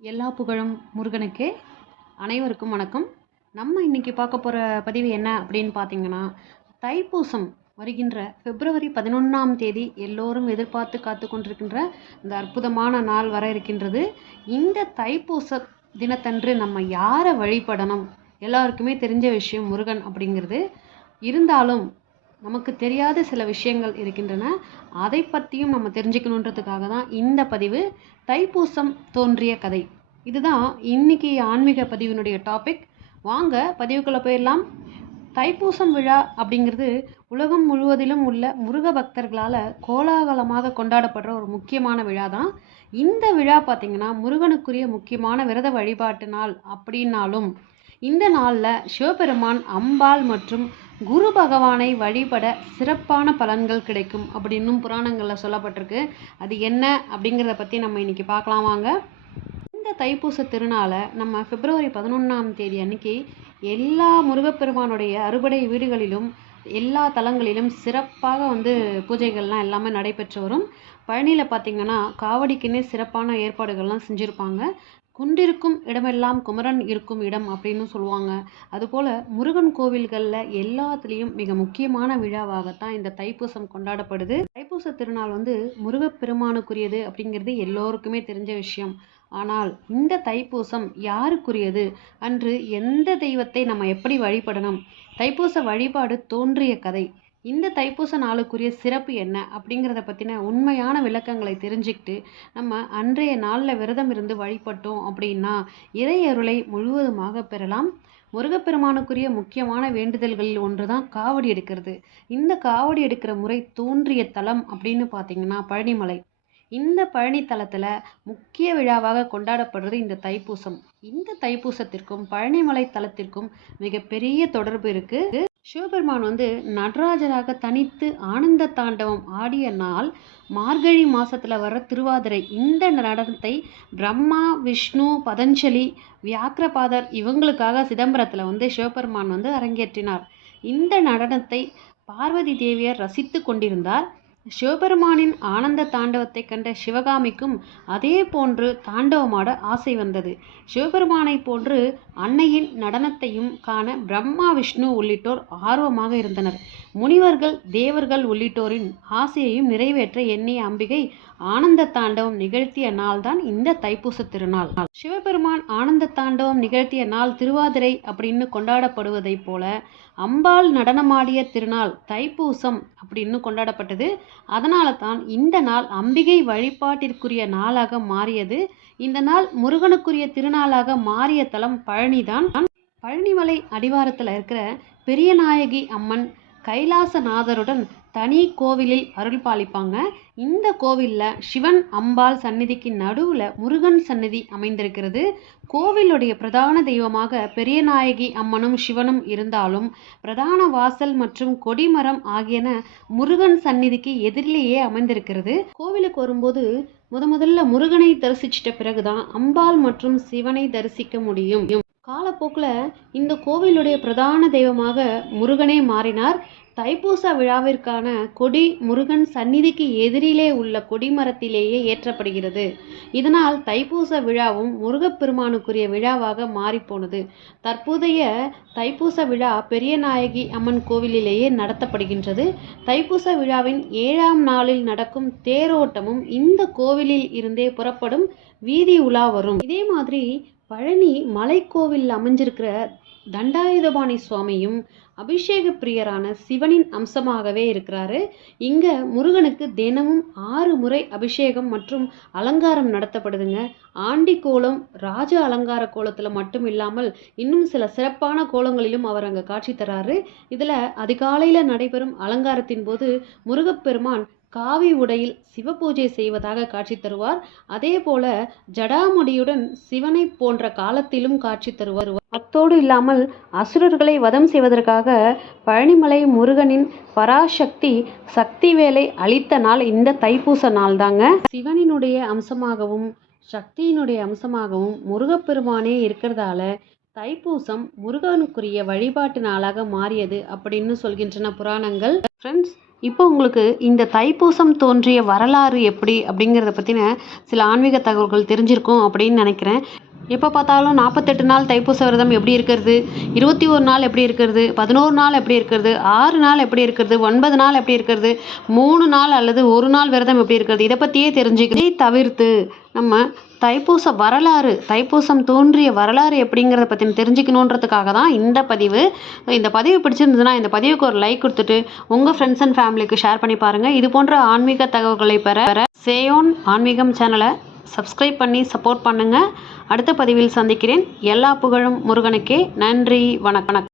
எல்லா புகழும் முருகனுக்கே. அனைவருக்கும் வணக்கம். நம்ம இன்றைக்கி பார்க்க போகிற பதிவு என்ன அப்படின்னு பார்த்தீங்கன்னா தைப்பூசம் வருகின்ற பிப்ரவரி பதினொன்றாம் தேதி எல்லோரும் எதிர்பார்த்து காத்து கொண்டிருக்கின்ற இந்த அற்புதமான நாள் வர இருக்கின்றது. இந்த தைப்பூச தினத்தன்று நம்ம யாரை வழிபடணும்? எல்லாருக்குமே தெரிஞ்ச விஷயம் முருகன் அப்படிங்கிறது. இருந்தாலும் நமக்கு தெரியாத சில விஷயங்கள் இருக்கின்றன. அதை பற்றியும் நம்ம தெரிஞ்சுக்கணுன்றதுக்காக தான் இந்த பதிவு தைப்பூசம் தோன்றிய கதை. இதுதான் இன்னைக்கு ஆன்மீக பதிவினுடைய டாபிக் வாங்க பதிவுக்குள்ளே போயிடலாம். தைப்பூசம் விழா அப்படிங்கிறது உலகம் முழுவதிலும் உள்ள முருக பக்தர்களால் கோலாகலமாக கொண்டாடப்படுற ஒரு முக்கியமான விழா தான். இந்த விழா பார்த்திங்கன்னா முருகனுக்குரிய முக்கியமான விரத வழிபாட்டு நாள் அப்படின்னாலும் இந்த நாளில் சிவபெருமான் அம்பாள் மற்றும் குரு பகவானை வழிபட சிறப்பான பலன்கள் கிடைக்கும் அப்படின்னும் புராணங்களில் சொல்லப்பட்டிருக்கு. அது என்ன அப்படிங்கிறத பற்றி நம்ம இன்னைக்கு பார்க்கலாம் வாங்க. இந்த தைப்பூச திருநாளை நம்ம பிப்ரவரி பதினொன்றாம் தேதி அன்னைக்கு எல்லா முருகப்பெருமானுடைய அறுபடை வீடுகளிலும் எல்லா தலங்களிலும் சிறப்பாக வந்து பூஜைகள்லாம் எல்லாமே நடைபெற்று வரும். பழனியில் பார்த்திங்கன்னா காவடிக்குன்னே சிறப்பான ஏற்பாடுகள்லாம் செஞ்சுருப்பாங்க. குன்றிருக்கும் இடமெல்லாம் குமரன் இருக்கும் இடம் அப்படின்னு சொல்லுவாங்க. அதுபோல் முருகன் கோவில்களில் எல்லாத்துலேயும் மிக முக்கியமான விழாவாகத்தான் இந்த தைப்பூசம் கொண்டாடப்படுது. தைப்பூச திருநாள் வந்து முருகப்பெருமானுக்குரியது அப்படிங்கிறது எல்லோருக்குமே தெரிஞ்ச விஷயம். ஆனால் இந்த தைப்பூசம் யாருக்குரியது? அன்று எந்த தெய்வத்தை நம்ம எப்படி வழிபடணும்? தைப்பூச வழிபாடு தோன்றிய கதை. இந்த தைப்பூச நாளுக்குரிய சிறப்பு என்ன அப்படிங்கிறத பற்றின உண்மையான விளக்கங்களை தெரிஞ்சுக்கிட்டு நம்ம அன்றைய நாளில் விரதம் இருந்து வழிபட்டோம் அப்படின்னா இறை அருளை முழுவதுமாக பெறலாம். முருகப்பெருமானுக்குரிய முக்கியமான வேண்டுதல்களில் ஒன்று தான் காவடி எடுக்கிறது. இந்த காவடி எடுக்கிற முறை தோன்றிய தலம் அப்படின்னு பார்த்தீங்கன்னா பழனிமலை. இந்த பழனி தலத்தில் முக்கிய விழாவாக கொண்டாடப்படுறது இந்த தைப்பூசம். இந்த தைப்பூசத்திற்கும் பழனிமலை தலத்திற்கும் மிகப்பெரிய தொடர்பு இருக்குது சிவபெருமான் வந்து நடராஜராக தனித்து ஆனந்த தாண்டவம் ஆடிய நாள் மார்கழி மாசத்துல வர திருவாதிரை. இந்த நடனத்தை பிரம்மா விஷ்ணு பதஞ்சலி வியாக்கிரபாதர் இவங்களுக்காக சிதம்பரத்துல வந்து சிவபெருமான் வந்து அரங்கேற்றினார். இந்த நடனத்தை பார்வதி தேவியர் ரசித்து கொண்டிருந்தார். சிவபெருமானின் ஆனந்த தாண்டவத்தை கண்ட சிவகாமிக்கும் அதே போன்று தாண்டவமாட ஆசை வந்தது. சிவபெருமானை போன்று அன்னையின் நடனத்தையும் காண பிரம்மா விஷ்ணு உள்ளிட்டோர் ஆர்வமாக இருந்தனர். முனிவர்கள் தேவர்கள் உள்ளிட்டோரின் ஆசையையும் நிறைவேற்ற எண்ணிய அம்பிகை ஆனந்த தாண்டவம் நிகழ்த்திய நாள்தான் இந்த தைப்பூச திருநாள். சிவபெருமான் ஆனந்த தாண்டவம் நிகழ்த்திய நாள் திருவாதிரை அப்படின்னு கொண்டாடப்படுவதைப் போல அம்பாள் நடனமாடிய திருநாள் தைப்பூசம் அப்படின்னு கொண்டாடப்பட்டது. அதனால தான் இந்த நாள் அம்பிகை வழிபாட்டிற்குரிய நாளாக மாறியது. இந்த நாள் முருகனுக்குரிய திருநாளாக மாறிய தலம் பழனிதான். பழனிமலை அடிவாரத்தில் இருக்கிற பெரியநாயகி அம்மன் கைலாசநாதருடன் தனி கோவிலில் அருள் பாலிப்பாங்க. இந்த கோவிலில் சிவன் அம்பாள் சந்நிதிக்கு நடுவில் முருகன் சந்நிதி அமைந்திருக்கிறது. கோவிலுடைய பிரதான தெய்வமாக பெரியநாயகி அம்மனும் சிவனும் இருந்தாலும் பிரதான வாசல் மற்றும் கொடிமரம் ஆகியன முருகன் சந்நிதிக்கு எதிரிலேயே அமைந்திருக்கிறது. கோவிலுக்கு வரும்போது முத முதல்ல முருகனை தரிசிச்சிட்ட பிறகுதான் அம்பாள் மற்றும் சிவனை தரிசிக்க முடியும். காலப்போக்கில் இந்த கோவிலுடைய பிரதான தெய்வமாக முருகனே மாறினார். தைப்பூச விழாவிற்கான கொடி முருகன் சந்நிதிக்கு எதிரிலே உள்ள கொடிமரத்திலேயே ஏற்றப்படுகிறது. இதனால் தைப்பூச விழாவும் முருகப்பெருமானுக்குரிய விழாவாக மாறிப்போனது. தற்போதைய தைப்பூச விழா பெரியநாயகி அம்மன் கோவிலிலேயே நடத்தப்படுகின்றது. தைப்பூச விழாவின் ஏழாம் நாளில் நடக்கும் தேரோட்டமும் இந்த கோவிலில் இருந்தே புறப்படும் வீதி உலா வரும். இதே மாதிரி பழனி மலைக்கோவில் அமைஞ்சிருக்கிற தண்டாயுதபாணி சுவாமியும் அபிஷேக பிரியரான சிவனின் அம்சமாகவே இருக்கிறாரு. இங்க முருகனுக்கு தினமும் ஆறு முறை அபிஷேகம் மற்றும் அலங்காரம் நடத்தப்படுதுங்க. ஆண்டி கோலம் ராஜ அலங்கார கோலத்துல மட்டும் இல்லாமல் இன்னும் சில சிறப்பான கோலங்களிலும் அவர் அங்க காட்சி தராரு. இதுல அதிகாலையில நடைபெறும் அலங்காரத்தின் போது முருகப்பெருமான் காவி உடையில் சிவபூஜை செய்வதாக காட்சி தருவார். அதே போல ஜடாமுடியுடன் சிவனை போன்ற காலத்திலும் காட்சி தருவார். அத்தோடு இல்லாமல் அசுரர்களை வதம் செய்வதற்காக பழனிமலை முருகனின் பராசக்தி சக்தி வேலை அளித்த நாள் இந்த தைப்பூச நாள் தாங்க சிவனினுடைய அம்சமாகவும் சக்தியினுடைய அம்சமாகவும் முருகப்பெருமானே இருக்கிறதால தைப்பூசம் முருகனுக்குரிய வழிபாட்டு நாளாக மாறியது அப்படின்னு சொல்கின்றன புராணங்கள். ஃப்ரெண்ட்ஸ் இப்போ உங்களுக்கு இந்த தைப்பூசம் தோன்றிய வரலாறு எப்படி அப்படிங்கிறத பற்றின சில ஆன்மீக தகவல்கள் தெரிஞ்சிருக்கும் அப்படின்னு நினைக்கிறேன். எப்போ பார்த்தாலும் நாற்பத்தெட்டு நாள் தைப்பூச விரதம் எப்படி இருக்கிறது? இருபத்தி ஒரு நாள் எப்படி இருக்கிறது? பதினோரு நாள் எப்படி இருக்கிறது? ஆறு நாள் எப்படி இருக்கிறது? ஒன்பது நாள் எப்படி இருக்கிறது? மூணு நாள் அல்லது ஒரு நாள் விரதம் எப்படி இருக்கிறது? இதை பற்றியே தெரிஞ்சுக்க தவிர்த்து நம்ம தைப்பூச வரலாறு தைப்பூசம் தோன்றிய வரலாறு எப்படிங்கிறத பற்றி தெரிஞ்சுக்கணுன்றதுக்காக தான் இந்த பதிவு. இந்த பதிவு பிடிச்சிருந்ததுன்னா இந்த பதிவுக்கு ஒரு லைக் கொடுத்துட்டு உங்கள் ஃப்ரெண்ட்ஸ் அண்ட் ஃபேமிலிக்கு ஷேர் பண்ணி பாருங்கள் இது போன்ற ஆன்மீக தகவல்களை பெற சேயோன் ஆன்மீகம் சேனலை சப்ஸ்கிரைப் பண்ணி சப்போர்ட் பண்ணுங்கள் அடுத்த பதிவில் சந்திக்கிறேன். எல்லா புகழும் முருகனுக்கே. நன்றி வணக்கம்.